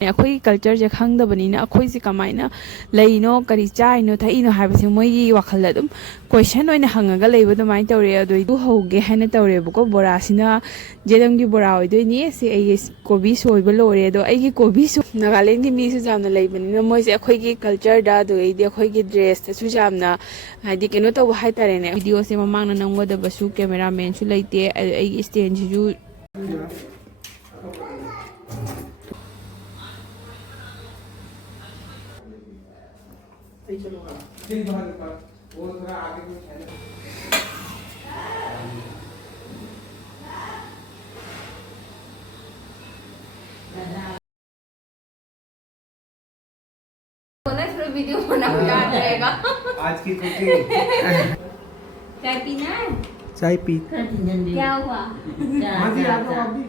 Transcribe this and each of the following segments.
ꯑꯩꯈꯣꯏꯒꯤ ꯀꯜꯆꯔꯁꯦ ꯈꯪꯗꯕꯅꯤꯅ ꯑꯩꯈꯣꯏꯁꯦ ꯀꯃꯥꯏꯅ ꯂꯩꯅꯣ ꯀꯔꯤ ꯆꯥꯏꯅꯣ ꯊꯛꯏꯅꯣ ꯍꯥꯏꯕꯁꯦ ꯃꯣꯏꯒꯤ ꯋꯥꯈꯜꯗ ꯑꯗꯨꯝ ꯀꯣꯏꯁꯟ ꯑꯣꯏꯅ ꯍꯪꯉꯒ ꯂꯩꯕ ꯑꯗꯨꯃꯥꯏꯅ ꯇꯧꯔꯦ ꯑꯗꯨ ꯍꯧꯒꯦ ꯍꯥꯏꯅ ꯇꯧꯔꯦꯕꯀꯣ ꯕꯣꯔꯥꯁꯤꯅ ꯖꯦꯔꯪꯒꯤ ꯕꯣꯔꯥ ꯑꯣꯏꯗꯣꯏꯅꯤ ꯁꯤ ꯑꯩꯒꯤ ꯀꯣꯕꯤ ꯁꯣꯏꯕ ꯂꯣꯏꯔꯦ ꯑꯗꯣ ꯑꯩꯒꯤ ꯀꯣꯕꯤꯁꯨ ꯅꯥꯒꯥꯂꯦꯟꯒꯤ ꯃꯤꯁꯨ ꯌꯥꯝꯅ ꯂꯩꯕꯅꯤꯅ ꯃꯣꯏꯁꯦ ꯑꯩꯈꯣꯏꯒꯤ ꯀꯜꯆꯔꯗ ꯑꯗꯨꯗꯩꯗꯤ ꯑꯩꯈꯣꯏꯒꯤ ꯗ꯭ꯔꯦꯁꯇꯁꯨ ꯌꯥꯝꯅ ꯍꯥꯏꯗꯤ ꯀꯩꯅꯣ ꯇꯧꯕ ꯍꯥꯏꯇꯥꯔꯦꯅꯦ ꯚꯤꯗꯤꯑꯣꯁꯦ ꯃꯃꯥꯡꯗ ꯅꯝꯒꯗꯕꯁꯨ ꯀꯦꯃꯦꯔꯥꯃꯦꯟꯁꯨ ꯂꯩꯇꯦ ꯑꯩꯒꯤ ꯏꯁꯇꯦꯟꯁꯤꯁꯨ वीडियो बनाओ याद रहेगा आज की कुकिंग चाय पीना है चाय पी क्या हुआ हाँ जी आ जाओ आप भी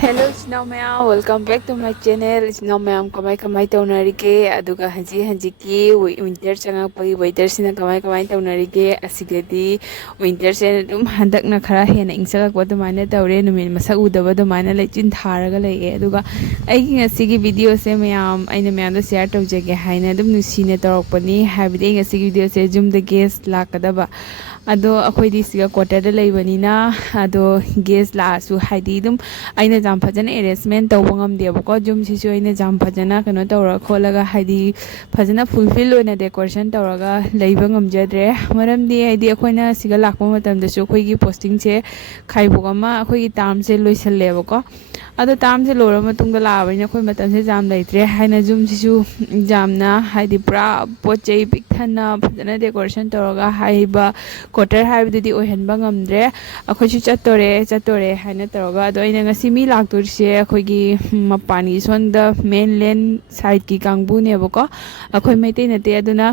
Hello इचनाव ma'am welcome back to my channel इचनाव मैम कमाई कमाई तौनरिगे अदुगा हंजी विंटर चंगपगी वेदर सिना कमाई तौनरिगे असिगदी विंटर से अदुम हंदकना खरा हेना इंगसलकवा दुमाइना तौरे नुमिन मसक उदबा दुमाइना लेचिन थारगा लेए अदुगा अैगी ngasiगी वीडियो से मैम अैना मैम शेयर तौजगे हाइना अदुम नुसीना तौरकपनी हाबिदे ngasiगी वीडियो से जुम द गेस्ट लाकदबा अदो अखोइदी सिगा क्वार्टर दा लेबनिना अदो गेस्ट लासु हाइदी दुम अैना जाम फजन अरेंजमेंट तौबा ngamdebako जुम सिसु अैना जाम फजना कनो तौरा खोलगा हाइदी फजना फुलफिल ओइना डेकोरेशन तौरगा लेबा ngamjadre मरमदी हाइदी अखोइना सिगा लाकपा मतमदसु अखोइगी पोस्टिंग से खाइबोग अमा अखोइगी टार्म से लोइसल्लेबको अदो टार्म से लोरा मतुंगदा लाबैना अखोइ मतम से जाम लेत्रे हाइना जुम सिसु जामना हाइदी पुरा पोचै पिकथना फजना डेकोरेशन तौरगा हाइबा क्वार्टर हाइबदुदी ओइहनबा ngamdre अखोइसु चतोरे हाइना तौरगा अदो अैना ngasi mi लाक्तोरिसे अखोइगी मपानी सोंदा मेनलैंड साइड की कांगबुनेबको अखोइ मैतै नते अदुना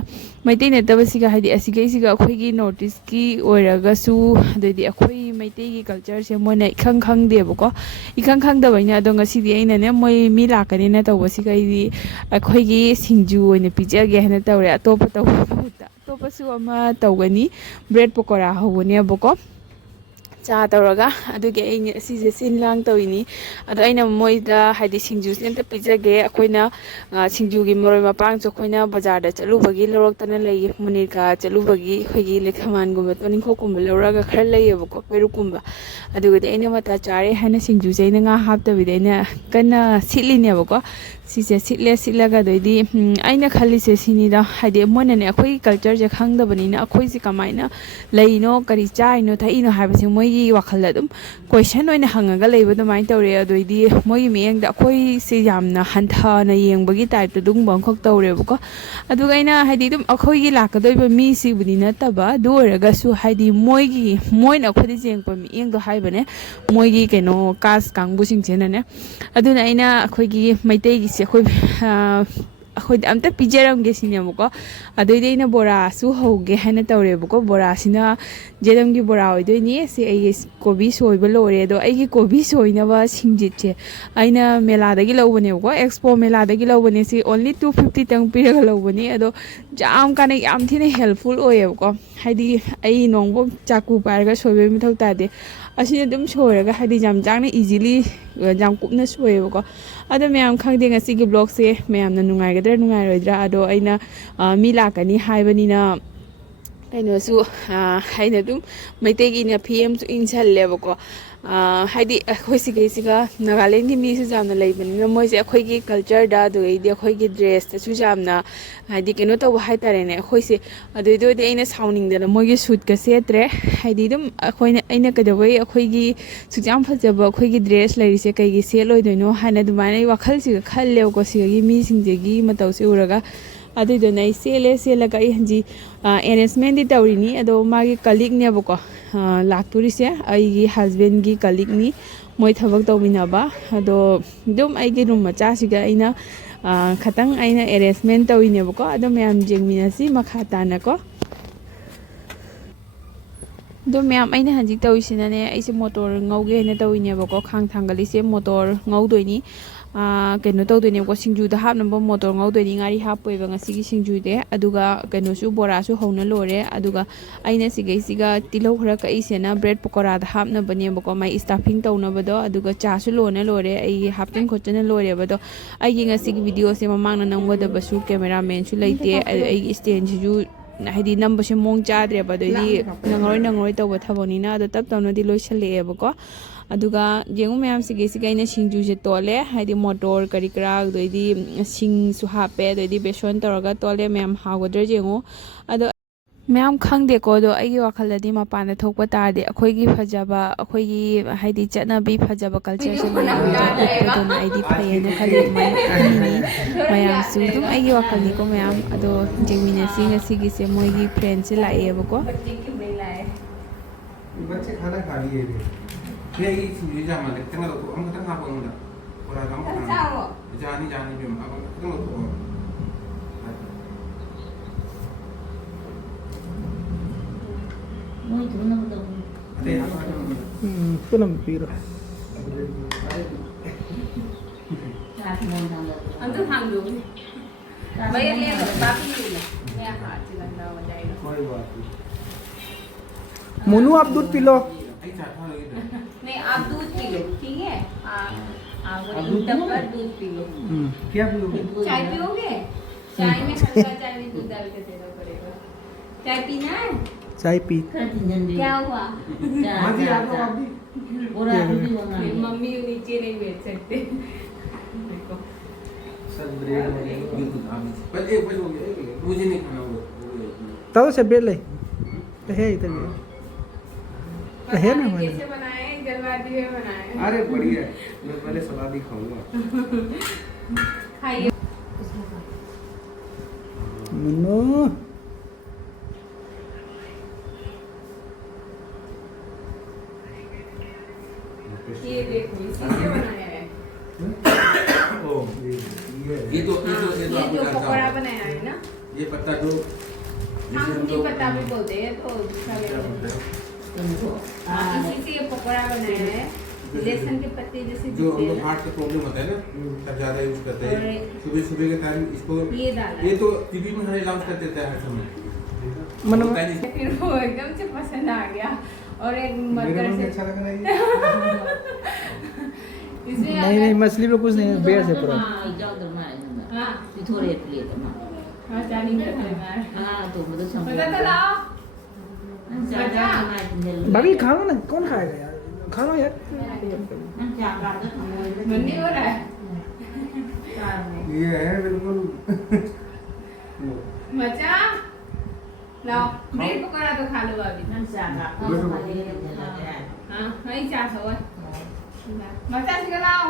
मैतै नतबसिगा हाइदी असिगैसिगा अखोइगी नॉर्थ ईस्ट की ओइरगसु अदुदी अखोइ मैतैगी कल्चर से मोइना इखंग खंगदेबको इखंग खंगदबैना अदो ngasiदी अैनाने मोइ मी लाकनेना तौबसिगैदी अखोइगी सिंजु ओइना पिजगे हाइना तौरे अतोपा तौबा अतोपसु अमा तौगनी ब्रेड पकोड़ा हौगनेबको चा तौरगा अदुगे अैने सिजे सिनलांग तौइनी अदो अैना मोइदा हाइदी सिंजु सेंता पिजगे अखोइना सिंजुगी मरोय मपांग अखोइना बाजारदा चलुबगी लौरक्तना लैय मुनिका चलुबगी अखोइगी लेखमानगुम्बा तोनिंखोकुम्बा लौरगा खर लैयबको पेरुकुम्बा अदुगदि अैना मता चारे हाइना सिंजु सेना nga हापतबिदे अैना कन्ना सिटलिनेबको सिसे सिटलगा दोइदी अैना खल्लिसे सिनिदा हाइदी मोइनाने अखोइगी कल्चर जे खंगदबनिना अखोइसे कमाइना लैनो करी चाइनो थैनो हाइबसे मोइगी वाखलदा अदुम क्वेश्चन ओइना हंगागा लैबा दुमाइन तौरे अदोइदी मोइगी मियंगदा अखोइसे यामना hanthana yengbagi टाइप दुंगबा अंखक तौरेबको अदुगा अैना हाइदी अदुम अखोइगी लाकदोइबा मीसिबुदि नतबा दु ओइरगसु हाइदी मोइना अखोइदि जेंगपा मियंगदो हाइबने मोइगी केनो कास कांगबुसिंगसेनाने अदुना अैना अखोइगी मैतैगी से अखोइदि अमता पिजरमगे सिनेबको अदोइदि अैना बोरासु हौगे हाइना तौरेबको बोरासिना जेरंगी बोरा ओइदोइनी से अैगी कोबी सोइबा लोरे अदो अैगी कोबी सोइनबा सिंजितसे अैना मेलादगी लौबनेबको एक्सपो मेलादगी लौबने सि ओनली 250 तंग पिरगा लौबने अदो जाम काने याम थिने हेल्पफुल ओइयबको हाइदी अै नोंबो चाकू पारगा सोइबे मिथौ तादे असिना दुम सोइरगा हाइदी जाम जांगने इजीली जाम कुपना सोइयबको अदो मैम खंगदे ngasiगी ब्लॉग से मैमना नुंगाइगदरा नुंगाइरोइद्रा अदो अैना मी लाकनी हाइबनिना कꯩꯅꯣꯁꯨ ꯑꯩꯅ ꯑꯗꯨꯝ ꯃꯩꯇꯩꯒꯤꯅ ꯐꯤ ꯑꯃꯁꯨ ꯏꯟꯁꯜꯂꯦꯕꯀꯣ ꯍꯥꯏꯗꯤ ꯑꯩꯈꯣꯏ ꯁꯤꯒꯩꯁꯤꯒ ꯅꯥꯒꯥꯂꯦꯟꯒꯤ ꯃꯤꯁꯨ ꯌꯥꯝꯅ ꯂꯩꯕꯅꯤꯅ ꯃꯣꯏꯁꯦ ꯑꯩꯈꯣꯏꯒꯤ ꯀꯜꯆꯔꯗ ꯑꯗꯨꯗꯩꯗꯤ ꯑꯩꯈꯣꯏꯒꯤ ꯗ꯭ꯔꯦꯁꯇꯁꯨ ꯌꯥꯝꯅ ꯍꯥꯏꯗꯤ ꯀꯩꯅꯣ ꯇꯧꯕ ꯍꯥꯏꯇꯥꯔꯦꯅꯦ ꯑꯩꯈꯣꯏꯁꯦ ꯑꯗꯨꯏꯗꯨꯗꯤ ꯑꯩꯅ ꯁꯥꯎꯅꯤꯡꯗꯅ ꯃꯣꯏꯒꯤ ꯁꯨꯠꯀ ꯁꯦꯠꯇ꯭ꯔꯦ ꯍꯥꯏꯗꯤ ꯑꯗꯨꯝ ꯑꯩꯅ ꯀꯩꯗꯧꯕꯩ ꯑꯩꯈꯣꯏꯒꯤ ꯁꯨꯛ ꯌꯥꯝ ꯐꯖꯕ ꯑꯩꯈꯣꯏꯒꯤ ꯗ꯭ꯔꯦꯁ ꯂꯩꯔꯤꯁꯦ ꯀꯩꯒꯤ ꯁꯦꯠꯂꯣꯏꯗꯣꯏꯅꯣ ꯍꯥꯏꯅ ꯑꯗꯨꯃꯥꯏꯅ ꯑꯩ ꯋꯥꯈꯜꯁꯤꯒ ꯈꯜꯂꯦꯕꯀꯣ ꯁꯤꯒꯤ ꯃꯤꯁꯤꯡꯁꯤꯒꯤ ꯃꯇꯧꯁꯤ ꯎꯔꯒ ꯑꯗꯨꯏꯗꯨꯅ ꯑꯩ ꯁꯦꯠꯂꯒ ꯑꯩ ꯍꯧꯖꯤꯛ ꯑꯦꯔꯦꯟꯖꯃꯦꯟꯗꯤ ꯇꯧꯔꯤꯅꯤ ꯑꯗꯣ ꯃꯥꯒꯤ ꯀꯂꯤꯛꯅꯦꯕꯀꯣ ꯂꯥꯛꯇꯣꯔꯤꯁꯦ ꯑꯩꯒꯤ ꯍꯁꯕꯦꯟꯒꯤ ꯀꯂꯤꯛꯅꯤ ꯃꯣꯏ ꯊꯕꯛ ꯇꯧꯃꯤꯟꯅꯕ ꯑꯗꯣ ꯑꯗꯨꯝ ꯑꯩꯒꯤ ꯔꯨꯝ ꯃꯆꯥꯁꯤꯒ ꯑꯩꯅ ꯈꯇꯪ ꯑꯩꯅ ꯑꯦꯔꯦꯟꯖꯃꯦꯟ ꯇꯧꯔꯤꯅꯦꯕꯀꯣ ꯑꯗꯣ ꯃꯌꯥꯝ ꯌꯦꯡꯃꯤꯟꯅꯁꯤ ꯃꯈꯥ ꯇꯥꯅꯀꯣ ꯑꯗꯣ ꯃꯌꯥꯝ ꯑꯩꯅ ꯍꯧꯖꯤꯛ ꯇꯧꯔꯤꯁꯤꯅꯅꯦ ꯑꯩꯁꯦ ꯃꯣꯇꯣꯔ ꯉꯧꯒꯦ ꯍꯥꯏꯅ ꯇꯧꯔꯤꯅꯦꯕꯀꯣ ꯈꯥꯡ ꯊꯥꯡꯒꯠꯂꯤꯁꯦ ꯃꯣꯇꯣꯔ ꯉꯧꯗꯣꯏꯅꯤ ꯀꯩꯅꯣ ꯇꯧꯗꯣꯏꯅꯦꯕꯀꯣ ꯁꯤꯡꯖꯨꯗ ꯍꯥꯞꯅꯕ ꯃꯣꯇꯣꯔ ꯉꯧꯗꯣꯏꯅꯤ ꯉꯥꯔꯤ ꯍꯥꯞꯄꯣꯏꯕ ꯉꯁꯤꯒꯤ ꯁꯤꯡꯖꯨꯗꯤ ꯑꯗꯨꯒ ꯀꯩꯅꯣꯁꯨ ꯕꯣꯔꯥꯁꯨ ꯍꯧꯅ ꯂꯣꯏꯔꯦ ꯑꯗꯨꯒ ꯑꯩꯅ ꯁꯤꯒꯩꯁꯤꯒ ꯇꯤꯜꯍꯧ ꯈꯔ ꯀꯛꯏꯁꯦꯅ ꯕ꯭ꯔꯦꯗ ꯄꯀꯣꯔꯥꯗ ꯍꯥꯞꯅꯕꯅꯦꯕꯀꯣ ꯃꯥꯏ ꯁ꯭ꯇꯥꯐꯤꯡ ꯇꯧꯅꯕꯗꯣ ꯑꯗꯨꯒ ꯆꯥꯁꯨ ꯂꯣꯟꯅ ꯂꯣꯏꯔꯦ ꯑꯩ ꯍꯥꯞꯆꯤꯟ ꯈꯣꯠꯆꯤꯟꯅ ꯂꯣꯏꯔꯦꯕ ꯑꯗꯣ ꯑꯩꯒꯤ ꯉꯁꯤꯒꯤ ꯚꯤꯗꯤꯑꯣꯁꯦ ꯃꯃꯥꯡꯗ ꯅꯝꯒꯗꯕꯁꯨ ꯀꯦꯃꯦꯔꯥꯃꯦꯟꯁꯨ ꯂꯩꯇꯦ ꯑꯩꯒꯤ ꯏꯁꯇꯦꯟꯁꯤꯁꯨ ꯍꯥꯏꯗꯤ ꯅꯝꯕꯁꯦ ꯃꯑꯣꯡ ꯆꯥꯗ꯭ꯔꯦꯕ ꯑꯗꯩꯗꯤ ꯅꯪꯉꯔꯣꯏ ꯇꯧꯕ ꯊꯕꯛꯅꯤꯅ ꯑꯗꯣ ꯇꯞ ꯇꯞꯅꯗꯤ ꯂꯣꯏꯁꯜꯂꯛꯑꯦꯕꯀꯣ ꯑꯗꯨꯒ ꯌꯦꯡꯉꯨ ꯃꯌꯥꯝꯁꯤꯒꯩꯁꯤꯒ ꯑꯩꯅ ꯁꯤꯡꯖꯨꯁꯦ ꯇꯣꯠꯂꯦ ꯍꯥꯏꯗꯤ ꯃꯣꯇꯣꯔ ꯀꯔꯤ ꯀꯔꯥ ꯑꯗꯩꯗꯤ ꯁꯤꯡꯁꯨ ꯍꯥꯞꯄꯦ ꯑꯗꯩꯗꯤ ꯕꯦꯁꯣꯟ ꯇꯧꯔꯒ ꯇꯣꯠꯂꯦ ꯃꯌꯥꯝ ꯍꯥꯎꯒꯗ꯭ꯔꯥ ꯌꯦꯡꯉꯨ ꯑꯗꯣ ꯃꯌꯥꯝ ꯈꯪꯗꯦꯀꯣ ꯑꯗꯣ ꯑꯩꯒꯤ ꯋꯥꯈꯜꯗꯗꯤ ꯃꯄꯥꯟꯗ ꯊꯣꯛꯄ ꯇꯥꯔꯗꯤ ꯑꯩꯈꯣꯏꯒꯤ ꯐꯖꯕ ꯑꯩꯈꯣꯏꯒꯤ ꯍꯥꯏꯗꯤ ꯆꯠꯅꯕꯤ ꯐꯖꯕ ꯀꯜꯆꯔꯁꯦ ꯃꯌꯥꯝꯗ ꯎꯠꯄꯗꯨꯅ ꯑꯩꯗꯤ ꯐꯩꯌꯦꯅ ꯈꯜꯂꯤ ꯑꯗꯨꯃꯥꯏꯅ ꯎꯠꯅꯤꯡꯉꯤ ꯃꯌꯥꯝꯁꯨ ꯑꯗꯨꯝ ꯑꯩꯒꯤ ꯋꯥꯈꯜꯅꯤꯀꯣ ꯃꯌꯥꯝ ꯑꯗꯣ ꯌꯦꯡꯃꯤꯟꯅꯁꯤ ꯉꯁꯤꯒꯤꯁꯦ ꯃꯣꯏꯒꯤ ꯐ꯭ꯔꯦꯟꯁꯦ ꯂꯥꯛꯑꯦꯕꯀꯣ बच्चे खाना खा लिए थे ये चीज जामा लगता है तो हम खत्म ना बोलूंगा और आदम खाना जानी जानी भी अब खत्म हो अरे फिल्म पीरो अंदर भांग दो भैया ले लो बाकी ले लो मैं हाथ से लंदा हो जाएगा कोई बात नहीं मोनू आप दूध पी लो नहीं आप दूध पी लो ठीक है आप डब्बा दूध पी लो क्या पियोगे चाय पियोगे चाय में हल्का चाय में दूध डाल के देना पड़ेगा चाय पीना है चाय पी क्या हुआ माजी आ जाओ आप भी मम्मी नीचे नहीं बैठ सकते देखो सब ब्रेड बिल्कुल आप पर एक बजे हो गया मुझे नहीं खाना वो ताऊ से ब्रेड ले है इधर है ना मैंने कैसे बनाए जलवादी में बनाए अरे बढ़िया मैं पहले सलाद ही खाऊंगा खाइए मन्नू ये देखो इसे बनाया है ओ ये तो ये आपको जो जानता पकौड़ा हूं बनाया है ना ये पत्ता जो हम जी पत्ता भी बोलते हैं तो दूसरा क्या लेते बोलते हैं हैं इसी से ये पकौड़ा बनाया है लहसुन के पत्ते जैसे जो दिखते हैं हम लोग ना, हार्ट का प्रॉब्लम होता है ना तब ज्यादा यूज करते हैं और सुबह सुबह के टाइम इसको ये डाला ये तो टीवी में हर अलाउंस कर देता है हर समय मन होता ही नहीं। फिर वो एकदम से पसंद आ गया और एक मेरे मरकर को भी से अच्छा लग रहा है इसमें नहीं नहीं मछली में कुछ नहीं है बेर से पूरा हाँ थोड़े प्लेट में हाँ चाली में खाना है हाँ तो मतलब पता तो लाओ भाभी खा लो ना कौन खाएगा यार खा लो यार मन नहीं हो रहा है ये है बिल्कुल मचा लाओ ब्रेड पकौड़ा तो खा लो अभी हाँ वही चाह हो मचा से लाओ